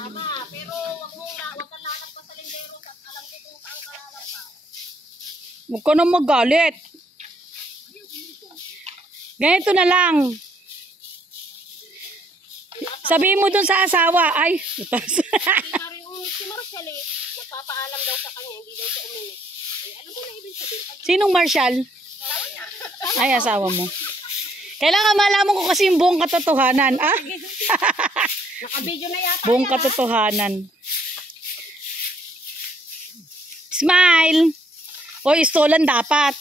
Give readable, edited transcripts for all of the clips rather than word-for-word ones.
Tama, pero wag kang lalampas sa lindero at alam ko kung saan ka lalampas. Huwag ka nang magalit. Ganito na lang. Sabihin mo dun sa asawa, ay, utas. Si Marshall nagpapaalam daw sa kanya, hindi daw siya uminit. Alam mo na ibig sabihin. Sinong Marshall? Ay, asawa mo. Kailangan malaman ko kasi yung buong katotohanan. Ah? Naka-video na yata. Buong katotohanan. Smile! O, stolen dapat.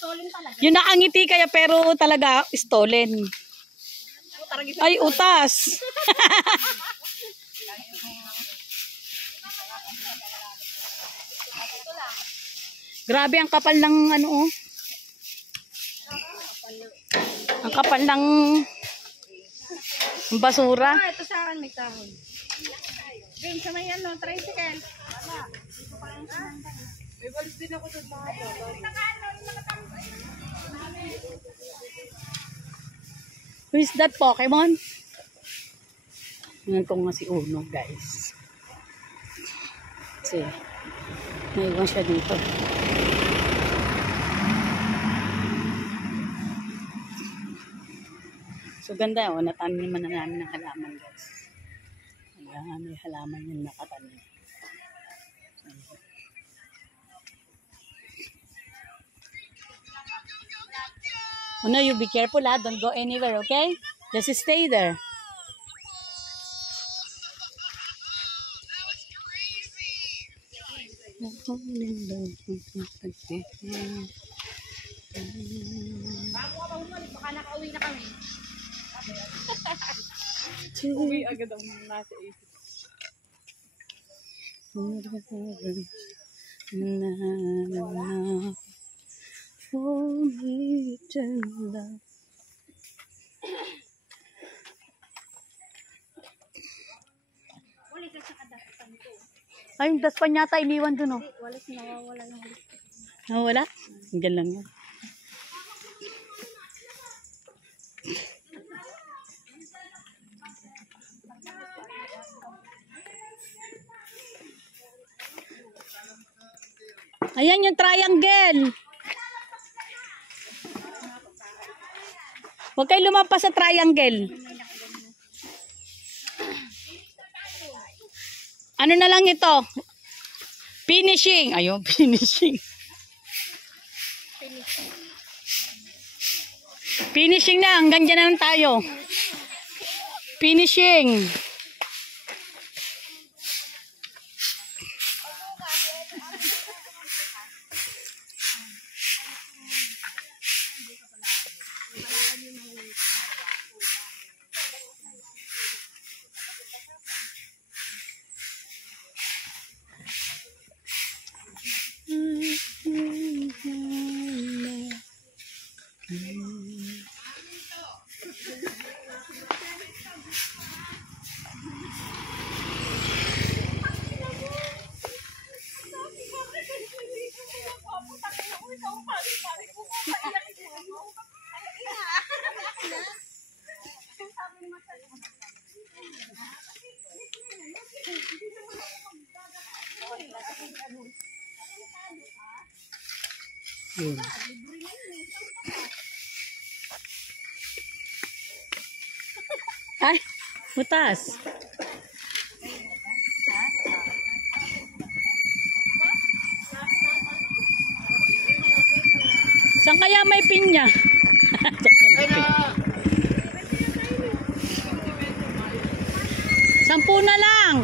Stolen talaga. Yung nakangiti kaya pero talaga stolen. Ay, utas. Grabe ang kapal ng ano oh. Ang kapal ng basura. Ito sa akin may kahon. Game sa may ano, tricycle. May balis din ako doon mga Who is that Pokemon? Yan ko nga si Uno, guys. Kasi, naiwan siya dito. So, ganda oh. Nataniman na namin ng halaman, guys. Ayan, may halaman yung nakatanim. Uno, you be careful ha. Don't go anywhere, okay? Just stay there. bago ka pa bumalik, baka nakauwi na kami. Uwi agad ang nasa isip. Ay, yung daspan yata iniwan dun, oh. Walis nawawala yung walis. Nawala? Hanggang lang yan. Ayan yung triangle. Huwag kayo lumampas sa triangle. Ano na lang ito? Finishing. Ayun, finishing. Finishing na. Hanggang dyan na lang tayo. Finishing. Yun. Ay, butas. Saan kaya may pinya? Sampu na lang.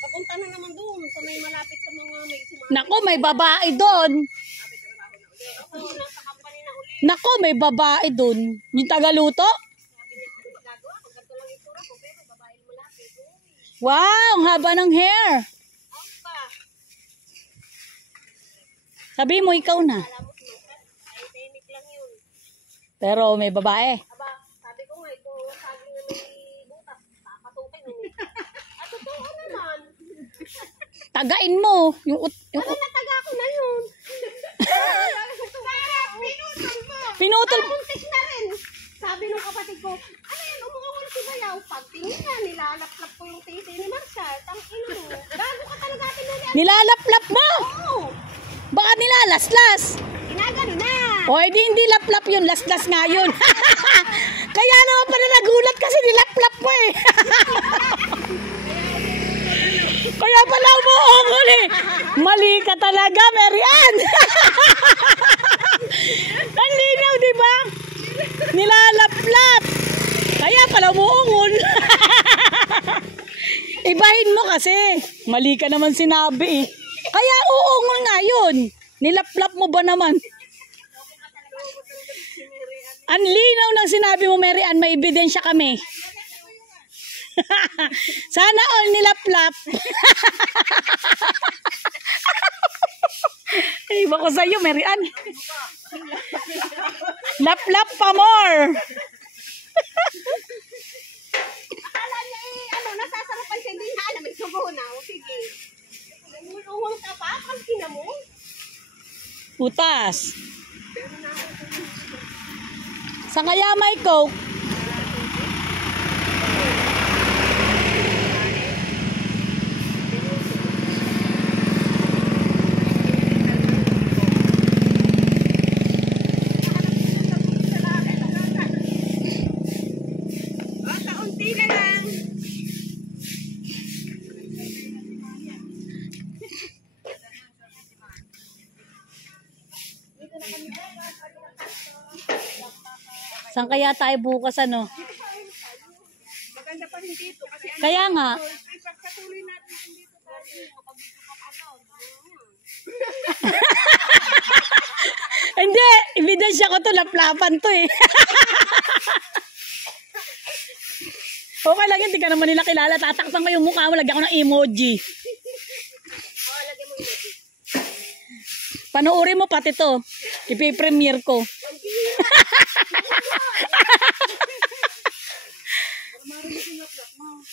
Papunta na naman doon sa may malapit sa mga may sumama. Nako, may babae doon. Ako, nasa company na uli. Nako, may babae doon. Yung tagaluto? Gagawa, kung ganito lang yung tura ko, pero babae malapit. Wow, ang haba ng hair. Ang pa. Sabi mo, ikaw na. Alam mo, ay tehimik lang yun. Pero may babae. Aba, sabi ko nga, ito saging na may butas. Papatukin mo. At totoo naman. Tagain mo. Yung Ano nataga ko na yun? Pinutol mo. pinutol. Muntik na rin. Sabi ng kapatid ko, ano yan, umuha ko na si Pagtingin niya, nilalaplap ko yung titi ni Marshall. Tangin mo. Bago ka talaga pinuli. Nilalaplap mo! Oo. Baka nilalaslas. Ginagano na. O, edi hindi laplap yun. Laslas nga yun. Kaya naman pala nagulat kasi nilaplap mo eh. Kaya pala umuungol eh. Mali ka talaga, Mary Ann. Ang linaw, di ba? Nilalaplap. Kaya pala umuungol. Ibahin mo kasi. Mali ka naman sinabi eh. Kaya uungol nga yun. Nilaplap mo ba naman? Ang linaw ng sinabi mo, Mary Ann, may ebidensya kami. Sana all nilaplap. Iba ko sa'yo, Mary Ann. Laplap pa more. Akala niya nasasarapan siya. Hindi na alam, may subo na. O sige. Ungol ka pa? Pangkina mo? Putas. Sa kaya may coke? Kaunti na lang. Saan kaya tayo bukas ano? Maganda pa rin dito kasi Kaya nga. pagpatuloy natin dito tayo. Hindi, ebidensya ko to, laplapan to eh. Okay lang yun, di ka naman nila kilala. Tatakpan ko yung mukha mo, lagyan ko ng emoji. Panuuri mo pati to. Ipi-premiere ko.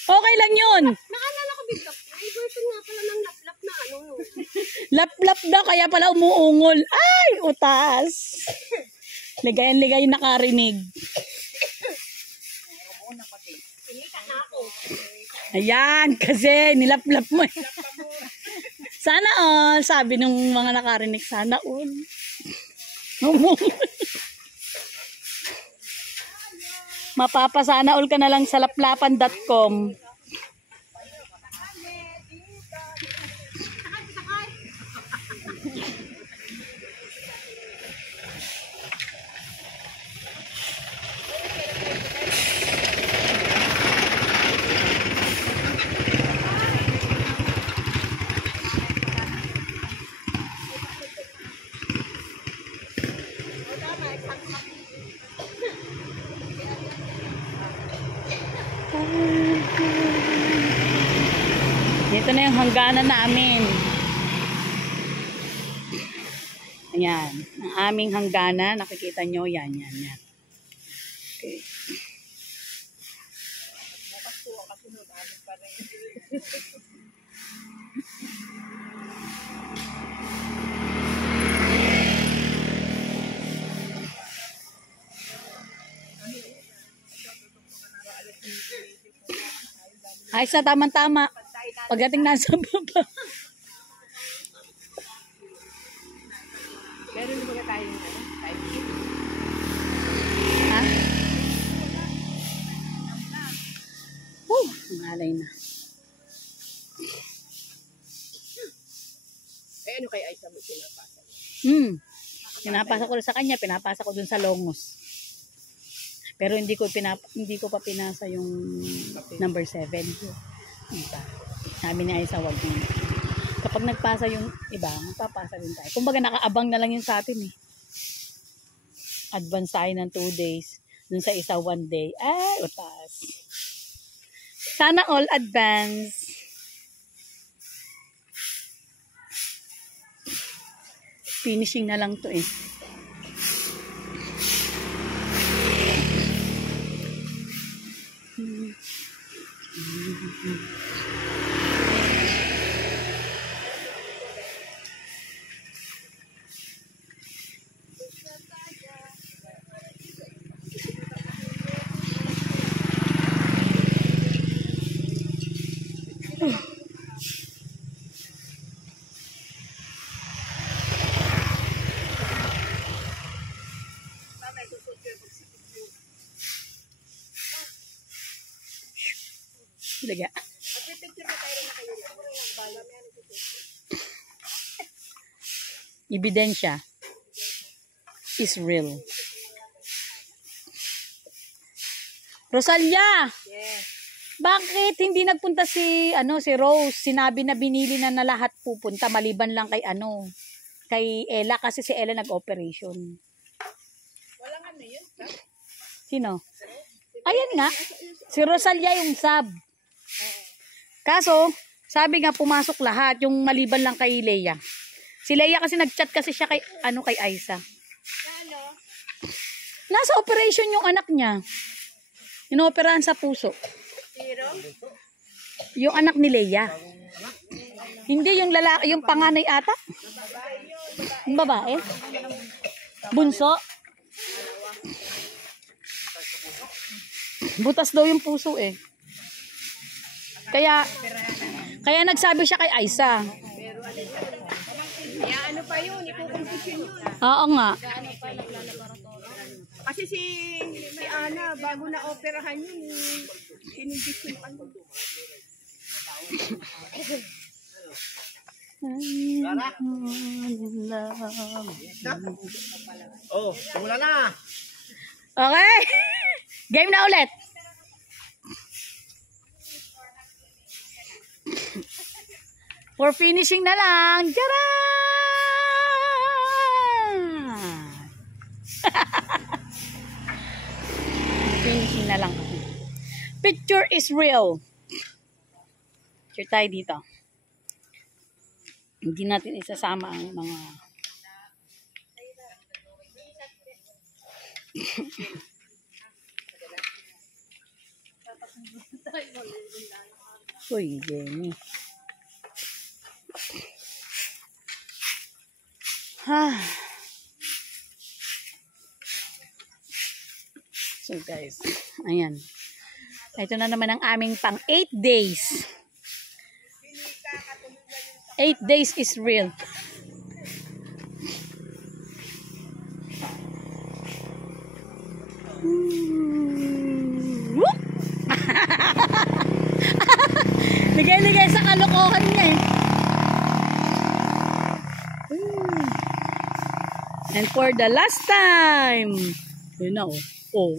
Okay lang yun. Naalala ko bigla. May version nga pala ng laplap na ano. Laplap daw, kaya pala umuungol. Ay, utas. Ligayan-ligay nakarinig. Sinika na ako. Ayan, kasi nilaplap mo. Sana all, sabi nung mga nakarinig, sana all. Mapapasana all ka na lang sa laplapan.com. Ito na yung hangganan namin. Ayan. Ang aming hangganan. Nakikita nyo. Yan, yan, yan. Okay. Ay, sa tamang-tama. Pagdating nasa baba. Meron ba tayong type kit? Ha? Ang alay na. Eh, ano kay Aisha mo pinapasa? Pinapasa ko sa kanya, pinapasa ko dun sa longos. Pero hindi ko pa pinasa yung number 7. Diba? Sabi ni Aisa, wag mo. Kapag nagpasa yung iba, magpapasa din tayo. Kumbaga nakaabang na lang yun sa atin eh. Advance tayo ng 2 days. Dun sa isa 1 day. Ay, utas. Sana all advance. Finishing na lang to eh. Daga. Ebidensya is real. Rosalia! Yes. Bakit hindi nagpunta si Rose? Sinabi na binili na lahat pupunta maliban lang kay Ella kasi si Ella nag-operation. Walang ano yun? Sino? Ayan nga. Si Rosalia yung sub. Kaso, sabi nga pumasok lahat yung maliban lang kay Leia. Si Leia kasi nag-chat kasi siya kay Aiza. Nasa operation yung anak niya. Inooperahan sa puso. Yung anak ni Leia. Hindi yung lalaki, yung panganay ata. Yung babae. Bunso. Butas daw yung puso eh. Kaya nagsabi siya kay Aiza. Kaya ano pa yun? Ikukomplisyon yun. Oo nga. Kasi si Ana, bago na operahan yun, sinindisyon pa yun. Oh, simula na. Okay. Game na ulit. For finishing na lang. Tcharan! Finishing na lang. Picture is real. Picture tayo dito. Hindi natin isasama ang mga Uy, Jenny. So guys, ayan. Ito na naman ang aming pang 8 days. 8 days is real. Ligay-ligay sa kalokohan niya eh. And for the last time. Yun na oh. Oh.